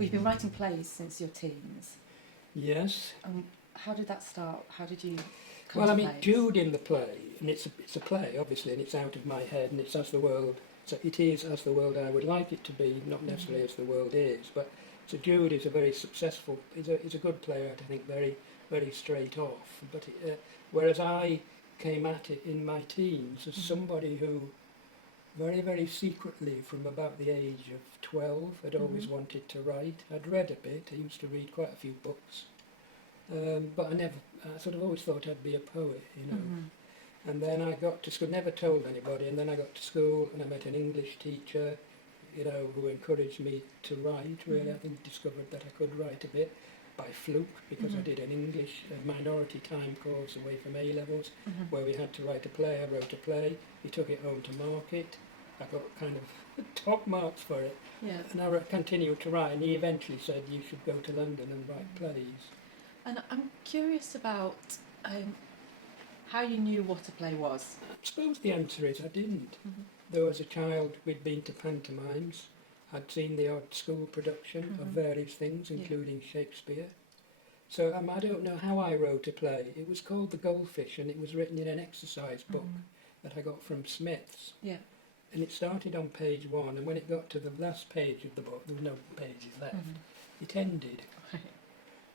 We've been writing plays since your teens. Yes. How did that start? How did you come Well, to I mean, plays? Jude in the play, and it's a play, obviously, and it's out of my head, and it's as the world, so it is as the world I would like it to be, not necessarily as the world is. But so Jude is a very successful, he's a good playwright, I think, very, very straight off. But whereas I came at it in my teens as somebody who very, very secretly, from about the age of 12, had always wanted to write. I'd read a bit, I used to read quite a few books, but I sort of always thought I'd be a poet, you know. And then I got to school, never told anybody, and then I got to school and I met an English teacher, you know, who encouraged me to write, really. I think discovered that I could write a bit by fluke, because I did an English minority time course away from A-levels, where we had to write a play. I wrote a play, he took it home to market, I got kind of top marks for it, and I continued to write, and he eventually said, you should go to London and write plays. And I'm curious about how you knew what a play was. I suppose the answer is I didn't. Though as a child we'd been to pantomimes, I'd seen the odd school production of various things, including Shakespeare. So I don't know how I wrote a play. It was called The Goldfish, and it was written in an exercise book that I got from Smith's. And it started on page 1, and when it got to the last page of the book, there were no pages left, it ended.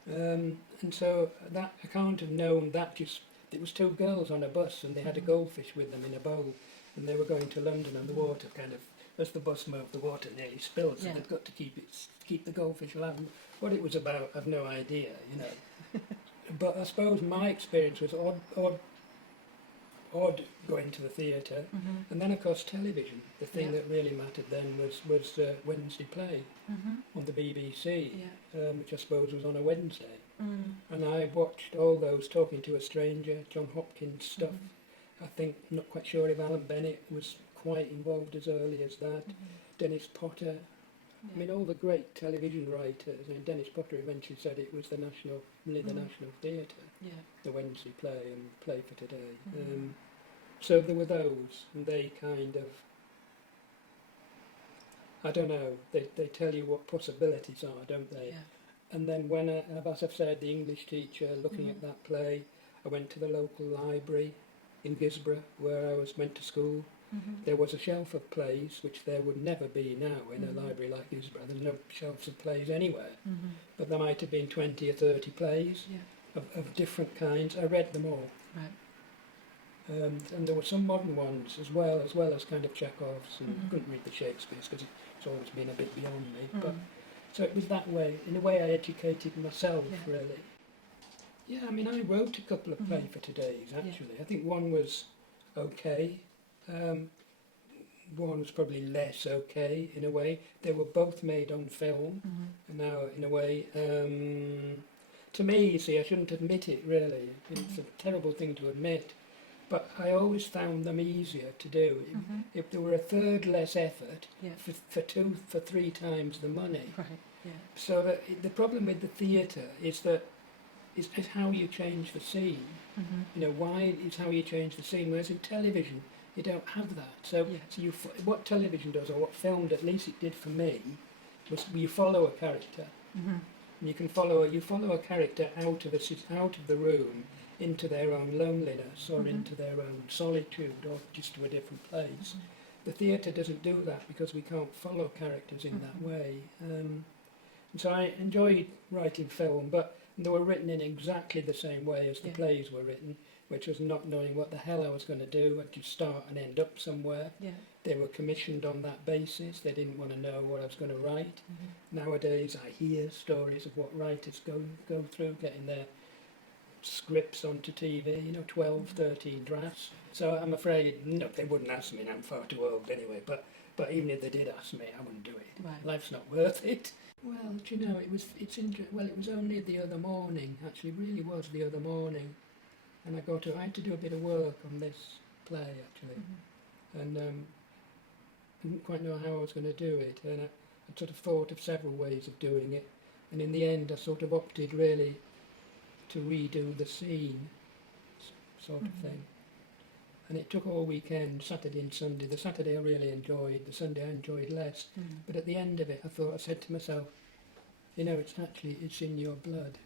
And so that I can't have known that. Just it was two girls on a bus, and they had a goldfish with them in a bowl, and they were going to London, and the water kind of, as the bus moved, the water nearly spilled, so they'd got to keep the goldfish alive. What it was about, I've no idea, you know. But I suppose my experience was odd going to the theatre, and then of course television. The thing that really mattered then was Wednesday play on the BBC, which I suppose was on a Wednesday. And I watched all those, Talking to a Stranger, John Hopkins stuff. I think, not quite sure if Alan Bennett was quite involved as early as that. Dennis Potter. I mean, all the great television writers. I mean, Dennis Potter eventually said it was the National Theatre, the Wednesday play and Play for Today. So there were those, and they kind of, I don't know, they tell you what possibilities are, don't they? And then when, as I've said, the English teacher, looking at that play, I went to the local library in Gisborough, where I went to school. There was a shelf of plays, which there would never be now in a library like Gisborough. There's no shelves of plays anywhere. But there might have been 20 or 30 plays of different kinds. I read them all. And there were some modern ones as well as kind of Chekhov's, and I couldn't read the Shakespeare's because it's always been a bit beyond me. But so it was that way. In a way, I educated myself, really. Yeah, I mean, I wrote a couple of Play for Todays, actually. I think one was okay. One was probably less okay, in a way. They were both made on film, and now, in a way, to me, you see, I shouldn't admit it, really. It's a terrible thing to admit. But I always found them easier to do. If there were a third less effort for 3 times the money. So that the problem with the theatre is that is how you change the scene. You know, why is how you change the scene. Whereas in television, you don't have that. So, what television does, or what film, at least it did for me, was you follow a character. And you follow a character out of the room, into their own loneliness, or into their own solitude, or just to a different place. The theatre doesn't do that because we can't follow characters in that way. And so I enjoyed writing film, but they were written in exactly the same way as the plays were written, which was not knowing what the hell I was going to do. I'd just start and end up somewhere. They were commissioned on that basis. They didn't want to know what I was going to write. Nowadays I hear stories of what writers go through, getting their scripts onto TV, 12, 13 drafts. So I'm afraid, no, they wouldn't ask me, and I'm far too old anyway, but even if they did ask me, I wouldn't do it. Life's not worth it. Well, do you know, it was only the other morning, actually, it really was the other morning, and I had to do a bit of work on this play, actually, and I didn't quite know how I was going to do it, and I sort of thought of several ways of doing it, and in the end I sort of opted really to redo the scene, sort of thing. And it took all weekend, Saturday and Sunday. The Saturday I really enjoyed, the Sunday I enjoyed less. But at the end of it, I said to myself, it's in your blood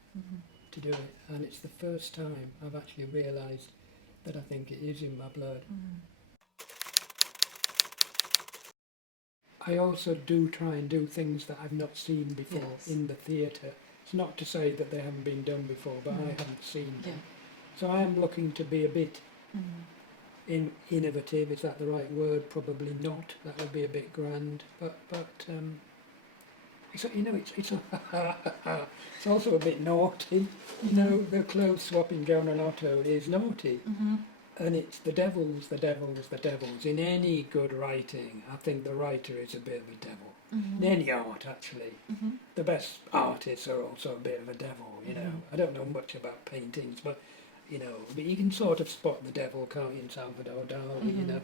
to do it, and it's the first time I've actually realised that I think it is in my blood. I also do try and do things that I've not seen before in the theatre. It's not to say that they haven't been done before, but I haven't seen them. So I am looking to be a bit innovative. Is that the right word? Probably not. That would be a bit grand. But it's it's also a bit naughty. The clothes swapping down an auto is naughty. And it's the devils. In any good writing, I think the writer is a bit of a devil. In any art, actually. The best artists are also a bit of a devil, I don't know much about paintings, but you can sort of spot the devil, can't you, in Salvador Dali,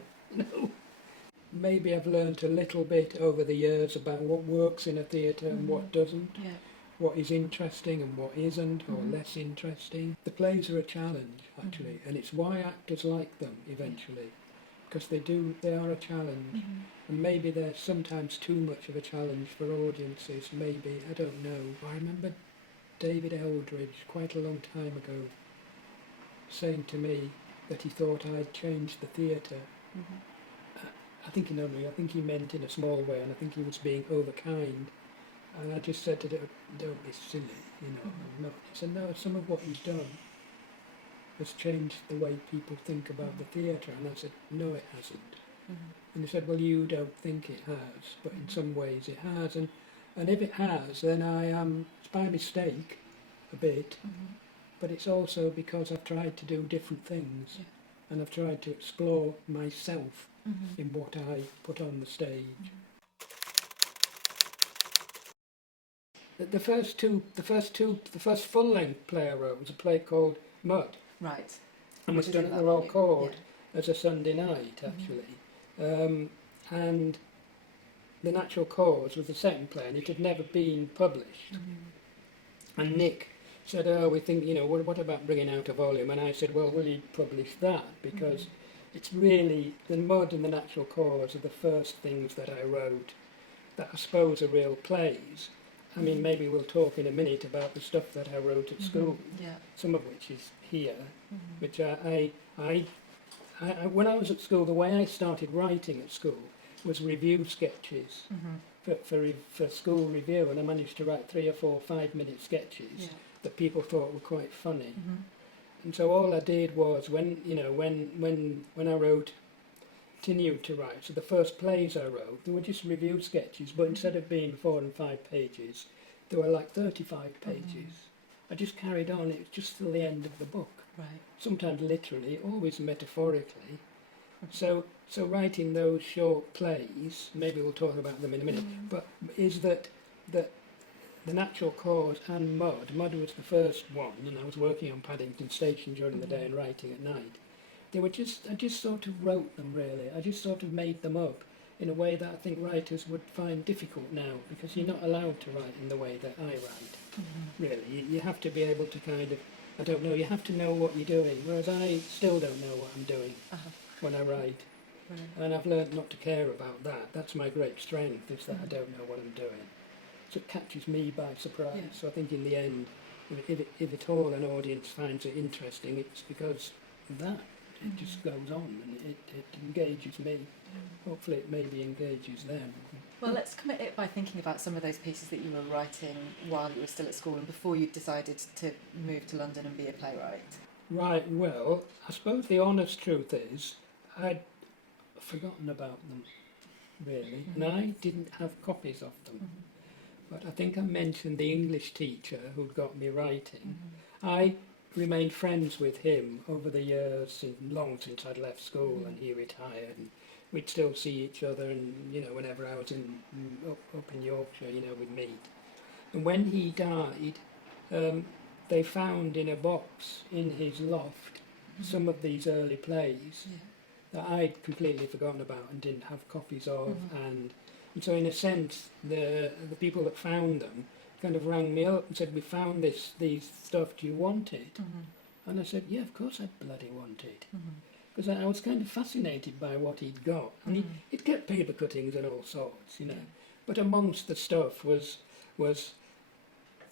Maybe I've learnt a little bit over the years about what works in a theatre and what doesn't. What is interesting and what isn't, or less interesting. The plays are a challenge, actually, and it's why actors like them eventually, because they are a challenge, and maybe they're sometimes too much of a challenge for audiences, maybe, I don't know. I remember David Eldridge, quite a long time ago, saying to me that he thought I'd changed the theatre. I think he meant in a small way, and I think he was being overkind. And I just said to him, don't be silly, Not. He said, no, some of what he's done has changed the way people think about the theatre. And I said, no, it hasn't. And he said, well, you don't think it has, but in some ways it has. And if it has, then it's by mistake a bit, but it's also because I've tried to do different things, and I've tried to explore myself in what I put on the stage. The first full-length play I wrote was a play called Mud. Right. And was done at the Royal Court as a Sunday night, actually. And The Natural Cause was the second play, and it had never been published. And Nick said, we think, what about bringing out a volume? And I said, well, will you publish that? Because it's really, The Mud and The Natural Cause are the first things that I wrote that I suppose are real plays. I mean, maybe we'll talk in a minute about the stuff that I wrote at school, some of which is here, which I when I was at school, the way I started writing at school was review sketches for school review, and I managed to write 3 or 4 5-minute sketches that people thought were quite funny. And so all I did was, when I wrote, continued to write, so the first plays I wrote, they were just review sketches, but instead of being 4 and 5 pages, they were like 35 pages. I just carried on, it was just till the end of the book. Right. Sometimes literally, always metaphorically. So writing those short plays, maybe we'll talk about them in a minute, but is that The Natural Cause and Mud was the first one, and I was working on Paddington Station during the day and writing at night. I just sort of wrote them, really. I just sort of made them up in a way that I think writers would find difficult now, because you're not allowed to write in the way that I write, really. You have to be able to kind of, I don't know, you have to know what you're doing, whereas I still don't know what I'm doing when I write. Right. And I've learned not to care about that. That's my great strength, is that I don't know what I'm doing. So it catches me by surprise. Yeah. So I think in the end, if at all an audience finds it interesting, it's because of that. It just goes on, and it engages me. Hopefully it maybe engages them. Well, let's come at it by thinking about some of those pieces that you were writing while you were still at school and before you decided to move to London and be a playwright. Right, well, I suppose the honest truth is I'd forgotten about them, really, and I didn't have copies of them. But I think I mentioned the English teacher who'd got me writing. I remained friends with him over the years, long since I'd left school and he retired, and we'd still see each other, and whenever I was up in Yorkshire, we'd meet. And when he died, they found in a box in his loft some of these early plays that I'd completely forgotten about and didn't have copies of, and so in a sense the people that found them kind of rang me up and said, we found these stuff, do you want it? And I said, yeah, of course I bloody want it. Because I was kind of fascinated by what he'd got. And he'd get paper cuttings and all sorts, But amongst the stuff was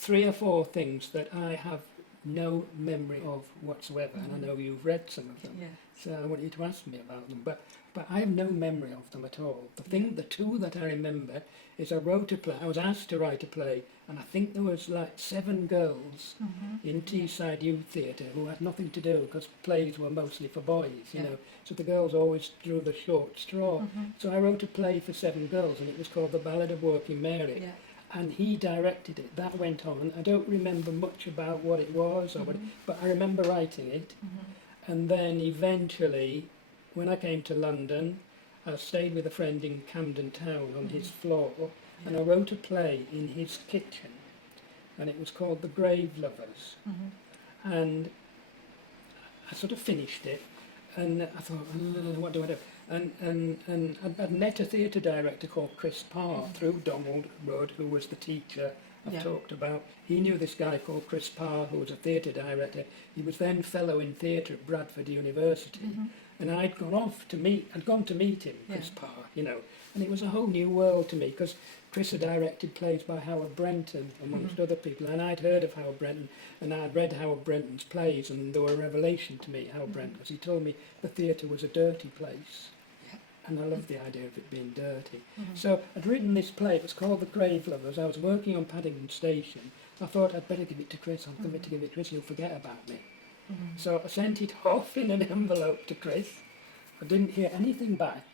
3 or 4 things that I have no memory of whatsoever, and I know you've read some of them, Yeah. so I want you to ask me about them. But I have no memory of them at all. The 2 that I remember is I wrote a play. I was asked to write a play, and I think there was like 7 girls in Teesside Youth Theatre who had nothing to do because plays were mostly for boys, you know. So the girls always drew the short straw. So I wrote a play for 7 girls, and it was called The Ballad of Working Mary. Yeah. And he directed it. That went on. I don't remember much about what it was, or but I remember writing it. And then eventually, when I came to London, I stayed with a friend in Camden Town on his floor, and I wrote a play in his kitchen, and it was called The Grave Lovers. And I sort of finished it, and I thought, what do I do? And I'd met a theatre director called Chris Parr through Donald Rudd, who was the teacher I've talked about. He knew this guy called Chris Parr, who was a theatre director. He was then fellow in theatre at Bradford University, and I'd gone to meet him, Chris Parr, you know, and it was a whole new world to me because Chris had directed plays by Howard Brenton, amongst other people, and I'd heard of Howard Brenton, and I'd read Howard Brenton's plays, and they were a revelation to me, Howard Brenton, because he told me the theatre was a dirty place. And I loved the idea of it being dirty. So I'd written this play. It was called The Grave Lovers. I was working on Paddington Station. I thought I'd better give it to Chris. I'll commit to give it to Chris. He'll forget about me. So I sent it off in an envelope to Chris. I didn't hear anything back.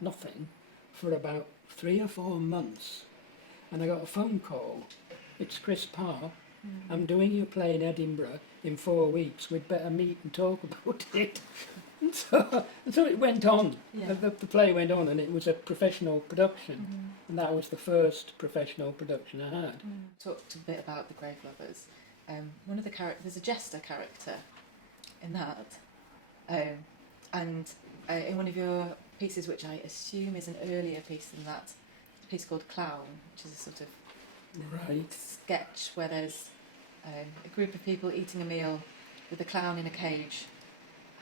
Nothing. For about 3 or 4 months. And I got a phone call. It's Chris Parr. I'm doing your play in Edinburgh in 4 weeks. We'd better meet and talk about it. And so it went on. The play went on, and it was a professional production, and that was the first professional production I had. Talked a bit about The Grave Lovers. One of the characters, there's a jester character in that, and in one of your pieces, which I assume is an earlier piece than that, a piece called Clown, which is a sort of sketch where there's a group of people eating a meal with a clown in a cage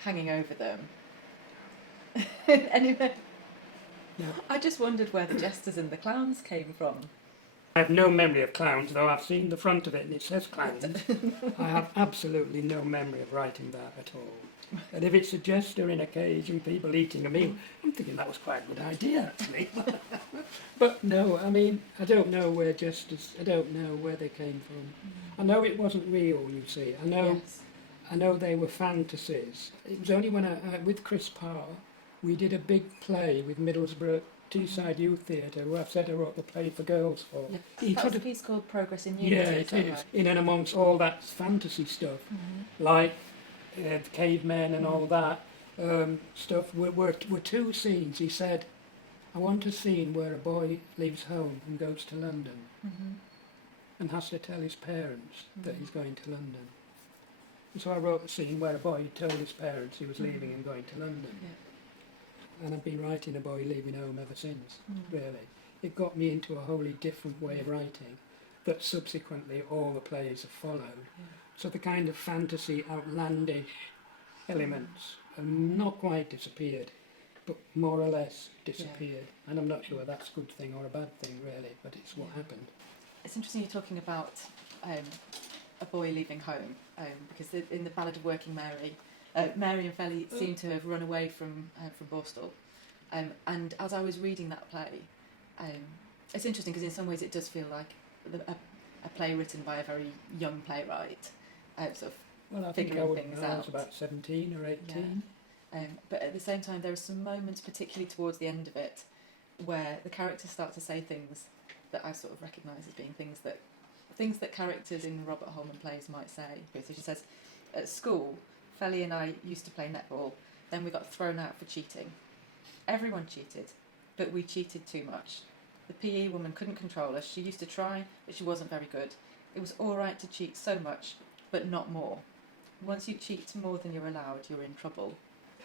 hanging over them. Anyway, I just wondered where the jesters and the clowns came from. I have no memory of clowns, though I've seen the front of it and it says clowns. I have absolutely no memory of writing that at all. And if it's a jester in a cage and people eating a meal, I'm thinking that was quite a good idea, actually. But no, I mean, I don't know where jesters, I don't know where they came from. I know it wasn't real, you see. I know they were fantasies. It was only when with Chris Parr, we did a big play with Middlesbrough Teesside Youth Theatre, who I've said I wrote the play for girls for. That was a piece called Progress in Unity. Yeah, it is. Right? In and amongst all that fantasy stuff, like the cavemen and all that stuff, were 2 scenes. He said, I want a scene where a boy leaves home and goes to London and has to tell his parents that he's going to London. And so I wrote a scene where a boy told his parents he was leaving and going to London. And I've been writing a boy leaving home ever since, really. It got me into a wholly different way of writing that subsequently all the plays have followed. So the kind of fantasy, outlandish elements have not quite disappeared, but more or less disappeared. And I'm not sure that's a good thing or a bad thing, really, but it's what happened. It's interesting you're talking about a boy leaving home, because in the Ballad of Working Mary, Mary and Felly seem to have run away from Borstal, and as I was reading that play, it's interesting because in some ways it does feel like a play written by a very young playwright, sort of figuring things out. I was about 17 or 18. But at the same time, there are some moments, particularly towards the end of it, where the characters start to say things that I sort of recognise as being things that characters in Robert Holman plays might say. So she says, at school, Felly and I used to play netball, then we got thrown out for cheating. Everyone cheated, but we cheated too much. The PE woman couldn't control us. She used to try, but she wasn't very good. It was all right to cheat so much, but not more. Once you cheat more than you're allowed, you're in trouble.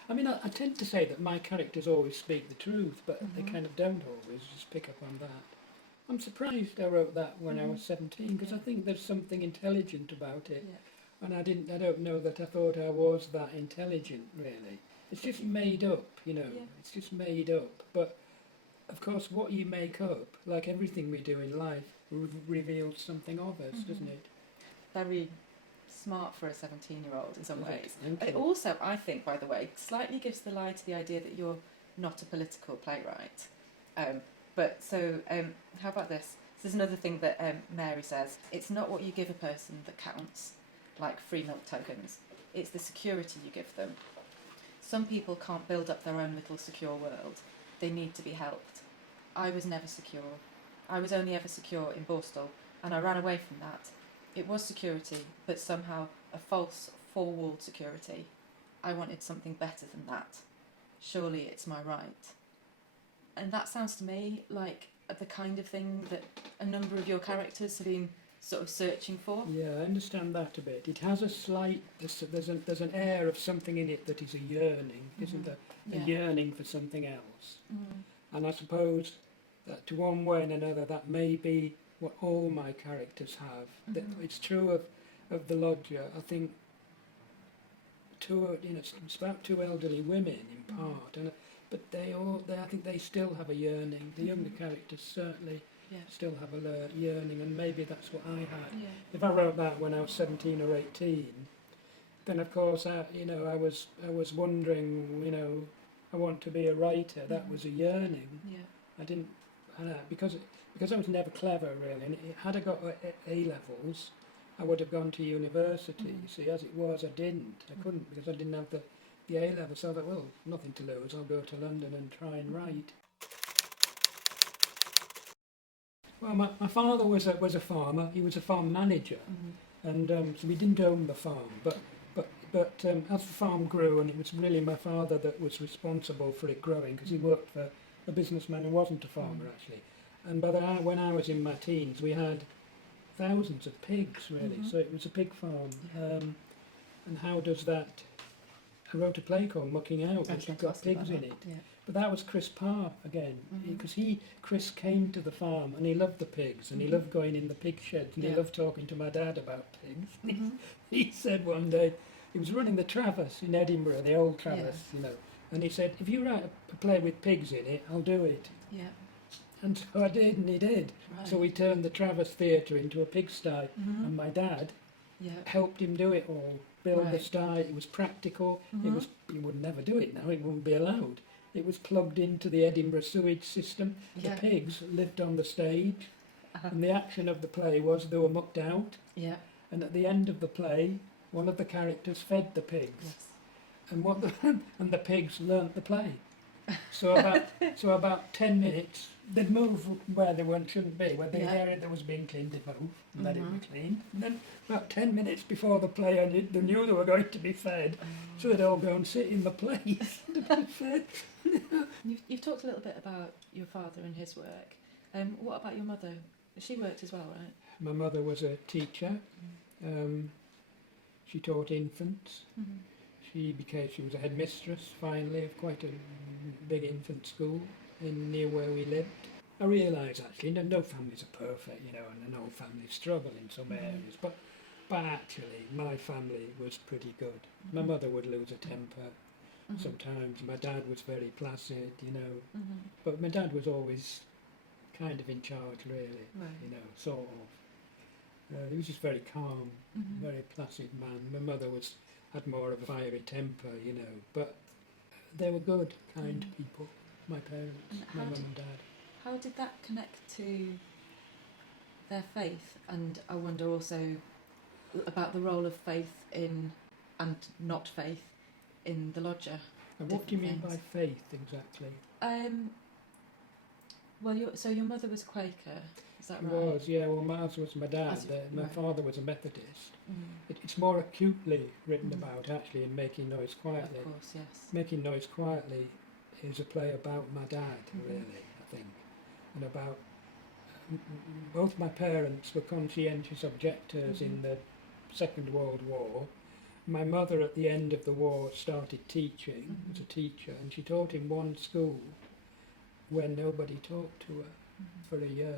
I mean, I tend to say that my characters always speak the truth, but they kind of don't always just pick up on that. I'm surprised I wrote that when I was 17, because I think there's something intelligent about it. And I don't know that I thought I was that intelligent, really. It's just made up, you know. It's just made up. But of course, what you make up, like everything we do in life, reveals something of us, doesn't it? Very smart for a 17-year-old in some ways. Thank It you. also, I think, by the way, slightly gives the lie to the idea that you're not a political playwright. How about this? This is another thing that Mary says. It's not what you give a person that counts, like free milk tokens. It's the security you give them. Some people can't build up their own little secure world. They need to be helped. I was never secure. I was only ever secure in Borstal, and I ran away from that. It was security, but somehow a false, four-walled security. I wanted something better than that. Surely it's my right. And that sounds to me like the kind of thing that a number of your characters have been sort of searching for. Yeah, I understand that a bit. It has a slight, there's an air of something in it that is a yearning, isn't there? A yearning for something else. And I suppose that to one way and another that may be what all my characters have. It's true of the lodger. I think it's about two elderly women in part, but I think they still have a yearning. The younger characters certainly still have a yearning, and maybe that's what I had. Yeah. If I wrote that when I was 17 or 18, then of course I was wondering, I want to be a writer. That was a yearning. Yeah. I didn't, because I was never clever really, and had I got A levels, I would have gone to university. See, as it was, I didn't. I couldn't because I didn't have the A levels. So I thought, well, nothing to lose. I'll go to London and try and write. Well, my father was a farmer. He was a farm manager, and so we didn't own the farm. But as the farm grew, and it was really my father that was responsible for it growing, because he worked for a businessman who wasn't a farmer actually. And when I was in my teens, we had thousands of pigs really. So it was a pig farm. And how does that? I wrote a play called Mucking Out, which had got pigs in it. Yeah. But that was Chris Parr again, because Chris came to the farm and he loved the pigs and he loved going in the pig sheds and he loved talking to my dad about pigs. He said one day, he was running the Travis in Edinburgh, the old Travis, and he said, if you write a play with pigs in it, I'll do it. Yeah. And so I did, and he did. Right. So we turned the Travis Theatre into a pigsty, and my dad helped him do it all, build the sty. It was practical. He would never do it now, it wouldn't be allowed. It was plugged into the Edinburgh sewage system. The pigs lived on the stage, and the action of the play was they were mucked out. Yeah. And at the end of the play, one of the characters fed the pigs, and the pigs learnt the play. So about 10 minutes, they'd move where they shouldn't be, where the area that was being cleaned, they'd move and let it be cleaned. And then about 10 minutes before the play ended, they knew they were going to be fed, so they'd all go and sit in the place to be fed. You've talked a little bit about your father and his work. What about your mother? She worked as well, right? My mother was a teacher. She taught infants. She was a headmistress finally of quite a big infant school near where we lived. I realise actually no families are perfect, and no families struggle in some areas, but actually my family was pretty good. My mother would lose a temper sometimes. My dad was very placid, but my dad was always kind of in charge really, sort of. He was just very calm, very placid man. My mother had more of a fiery temper, but they were good, kind people, my parents, my mum and dad. How did that connect to their faith? And I wonder also about the role of faith and not faith in the lodger. And what do you mean by faith exactly? Well, your mother was a Quaker, is that right? She was, yeah. Well, as was my dad. My father was a Methodist. It's more acutely written about, actually, in Making Noise Quietly. Of course, yes. Making Noise Quietly is a play about my dad, really, I think, and about both my parents were conscientious objectors in the Second World War. My mother, at the end of the war, started teaching as a teacher, and she taught in one school when nobody talked to her for a year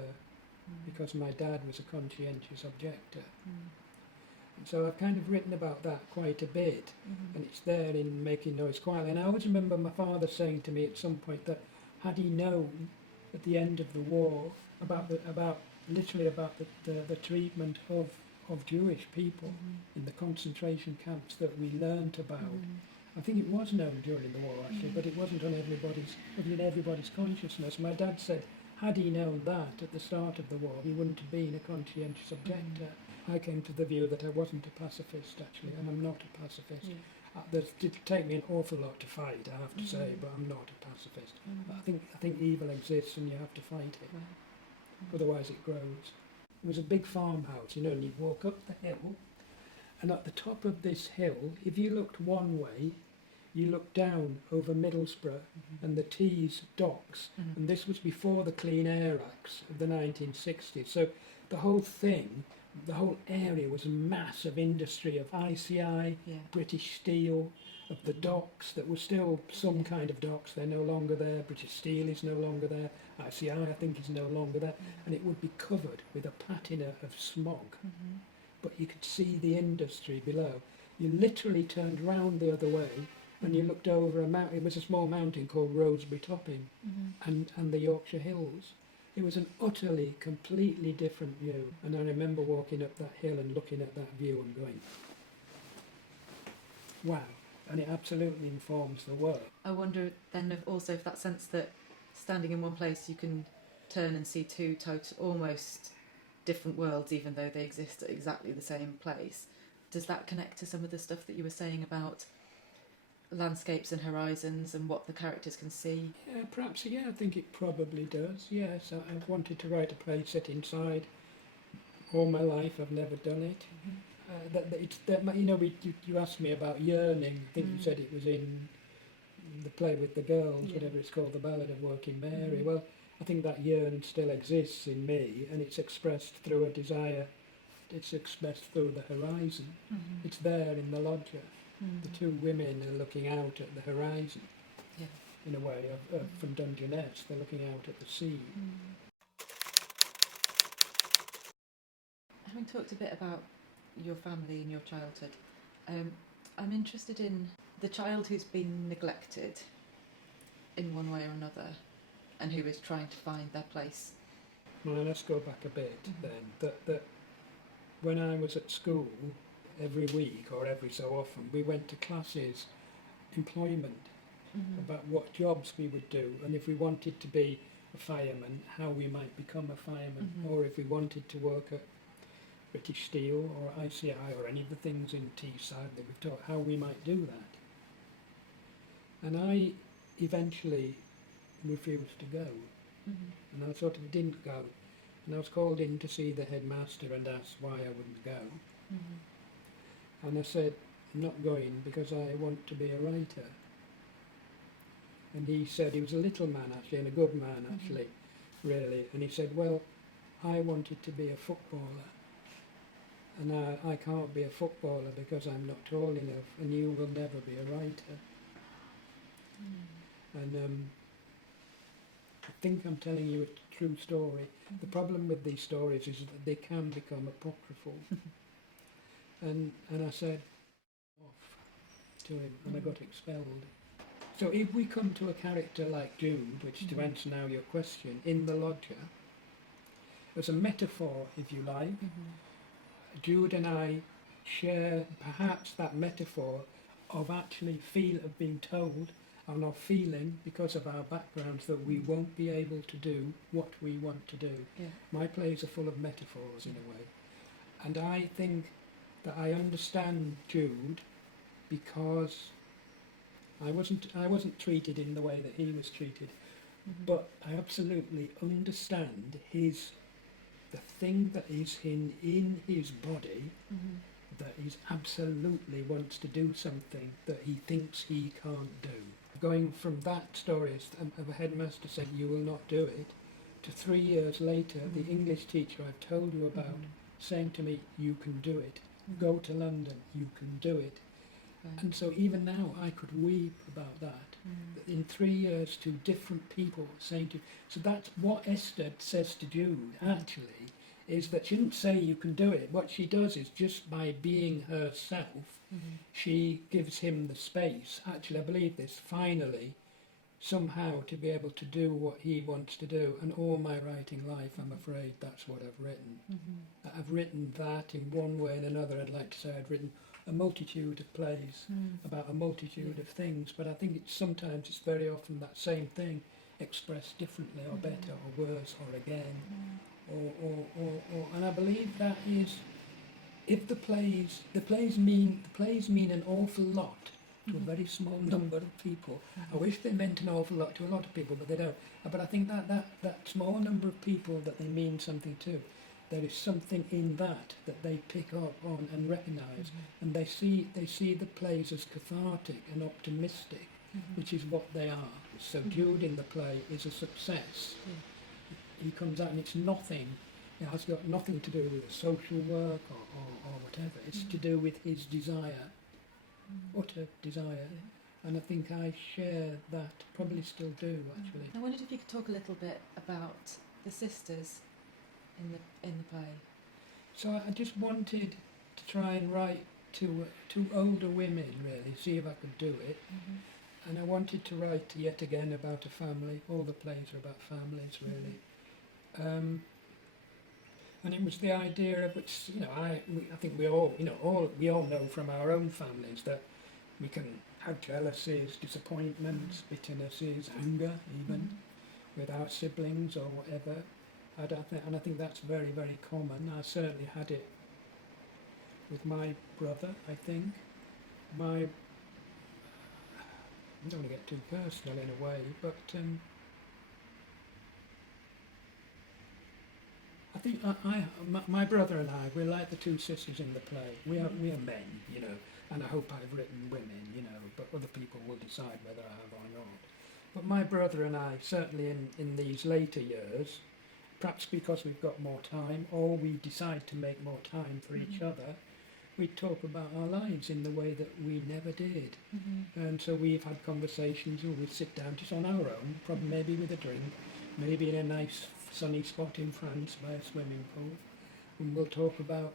because my dad was a conscientious objector. And so I've kind of written about that quite a bit, and it's there in Making Noise Quietly. And I always remember my father saying to me at some point that had he known at the end of the war about the treatment of Jewish people in the concentration camps that we learnt about. I think it was known during the war actually, but it wasn't in everybody's consciousness. My dad said, had he known that at the start of the war, he wouldn't have been a conscientious objector. I came to the view that I wasn't a pacifist actually, and I'm not a pacifist. It did take me an awful lot to fight, I have to say, but I'm not a pacifist. I think evil exists and you have to fight it, otherwise it grows. It was a big farmhouse, and you'd walk up the hill, and at the top of this hill, if you looked one way, you looked down over Middlesbrough and the Tees docks, and this was before the Clean Air Acts of the 1960s. So the whole thing, the whole area was a massive industry of ICI, British Steel, of the docks that were still some kind of docks. They're no longer there. British Steel is no longer there. ICI, I think, is no longer there. And it would be covered with a patina of smog. But you could see the industry below. You literally turned round the other way and you looked over a mountain. It was a small mountain called Rosebery Topping and the Yorkshire Hills. It was an utterly, completely different view. And I remember walking up that hill and looking at that view and going, wow. And it absolutely informs the work. I wonder then if that sense that standing in one place you can turn and see two almost different worlds, even though they exist at exactly the same place. Does that connect to some of the stuff that you were saying about landscapes and horizons and what the characters can see? Yeah, perhaps, I think it probably does, yes. I've wanted to write a play set inside all my life. I've never done it. You asked me about yearning. I think you said it was in the play with the girls, whatever it's called, The Ballad of Working Mary. Well, I think that yearn still exists in me, and it's expressed through a desire. It's expressed through the horizon. It's there in the loggia. The two women are looking out at the horizon, in a way, from Dungeness. They're looking out at the sea. Having talked a bit about your family and your childhood, I'm interested in the child who's been neglected in one way or another and who is trying to find their place. Well, let's go back a bit then. That when I was at school, every week or every so often, we went to classes, employment, about what jobs we would do, and if we wanted to be a fireman, how we might become a fireman, or if we wanted to work at British Steel or ICI or any of the things in Teesside that we've taught, how we might do that. And I eventually refused to go, and I sort of didn't go, and I was called in to see the headmaster and asked why I wouldn't go. And I said, I'm not going because I want to be a writer. And he said, he was a little man actually, and a good man actually, really, and he said, well, I wanted to be a footballer, and I can't be a footballer because I'm not tall enough, and you will never be a writer. And I think I'm telling you a true story. The problem with these stories is that they can become apocryphal. And I said off to him, and I got expelled. So if we come to a character like Jude, which to answer now your question, in the loggia, as a metaphor, if you like, Jude and I share perhaps that metaphor of actually of being told and of feeling, because of our backgrounds, that we won't be able to do what we want to do. My plays are full of metaphors in a way. And I think that I understand Jude because I wasn't treated in the way that he was treated, but I absolutely understand the thing that is in his body, that he absolutely wants to do something that he thinks he can't do. Going from that story of a headmaster saying you will not do it, to 3 years later the English teacher I've told you about saying to me, you can do it, go to London, you can do it. And so even now I could weep about that. In 3 years, two different people saying to you. So that's what Esther says to Jude, actually, is that she didn't say you can do it. What she does is just by being herself, she gives him the space. Actually, I believe this, finally, somehow to be able to do what he wants to do. And all my writing life, I'm afraid that's what I've written. I've written that in one way and another. I'd like to say I'd written a multitude of plays about a multitude of things, but I think sometimes it's very often that same thing expressed differently or better or worse or again. Or and I believe that is, if the plays mean an awful lot to a very small number of people. I wish they meant an awful lot to a lot of people, but they don't. But I think that small number of people that they mean something to, there is something in that they pick up on and recognise, and they see the plays as cathartic and optimistic, which is what they are. So Jude in the play is a success. He comes out and it's nothing. It has got nothing to do with social work or whatever. It's to do with his desire, utter desire. And I think I share that, probably still do actually. I wondered if you could talk a little bit about the sisters in the play. So I just wanted to try and write to older women, really, see if I could do it. And I wanted to write yet again about a family. All the plays are about families, really. And it was the idea of which, I think we all know from our own families that we can have jealousies, disappointments, bitternesses, anger, even with our siblings or whatever. And I think that's very, very common. I certainly had it with my brother, I think. I don't want to get too personal in a way, but I think my brother and I, we're like the two sisters in the play. We are men, and I hope I've written women, but other people will decide whether I have or not. But my brother and I, certainly in these later years, perhaps because we've got more time, or we decide to make more time for each other, we talk about our lives in the way that we never did. And so we've had conversations, or we sit down just on our own, probably maybe with a drink, maybe in a nice sunny spot in France by a swimming pool, and we'll talk about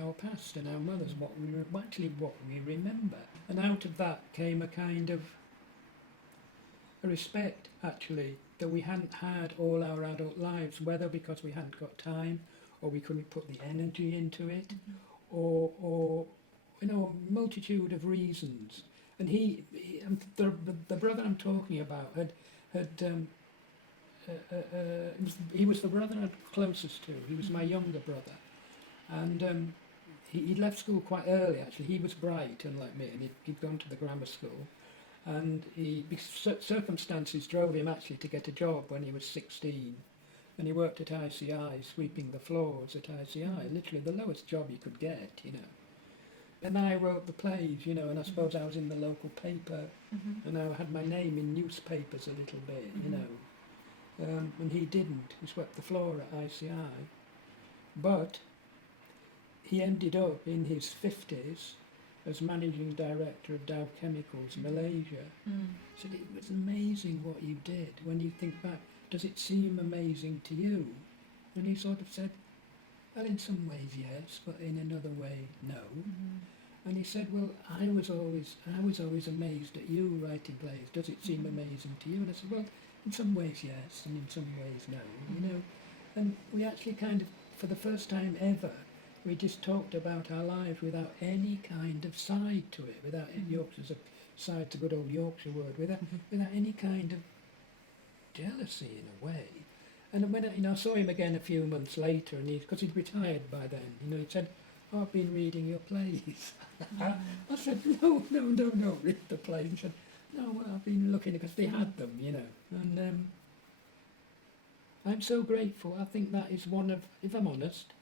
our past and our mothers, what we remember. And out of that came a kind of a respect, actually, that we hadn't had all our adult lives, whether because we hadn't got time, or we couldn't put the energy into it, or a multitude of reasons. And the brother I'm talking about he was the brother I'm closest to. He was my younger brother, and he left school quite early. Actually, he was bright, unlike me, and he'd gone to the grammar school, and circumstances drove him actually to get a job when he was 16, and he worked at ICI, sweeping the floors at ICI, literally the lowest job you could get, And I wrote the plays, and I suppose I was in the local paper, and I had my name in newspapers a little bit, and he didn't. He swept the floor at ICI. But he ended up in his 50s as managing director of Dow Chemicals, Malaysia. So it was amazing what you did. When you think back, does it seem amazing to you? And he sort of said, well, in some ways, yes, but in another way, no. And he said, well, I was always amazed at you writing plays. Does it seem amazing to you? And I said, well, in some ways, yes, and in some ways, no, And we actually kind of, for the first time ever, we just talked about our lives without any kind of side to it, without Yorkshire's a side to good old Yorkshire word, without any kind of jealousy in a way. And when I saw him again a few months later, and because he'd retired by then, he said, oh, I've been reading your plays. I said, no, read the plays. He said, no, well, I've been looking, because they had them, And I'm so grateful. I think that is one of, if I'm honest,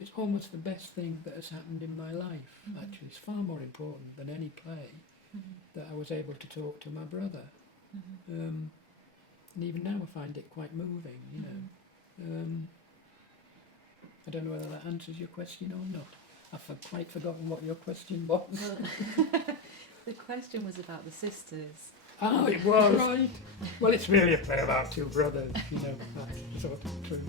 it's almost the best thing that has happened in my life, actually. It's far more important than any play that I was able to talk to my brother. And even now I find it quite moving, I don't know whether that answers your question or not. I've quite forgotten what your question was. Well, the question was about the sisters. Oh, it was. Right. Well, it's really a play about two brothers, that's sort of true.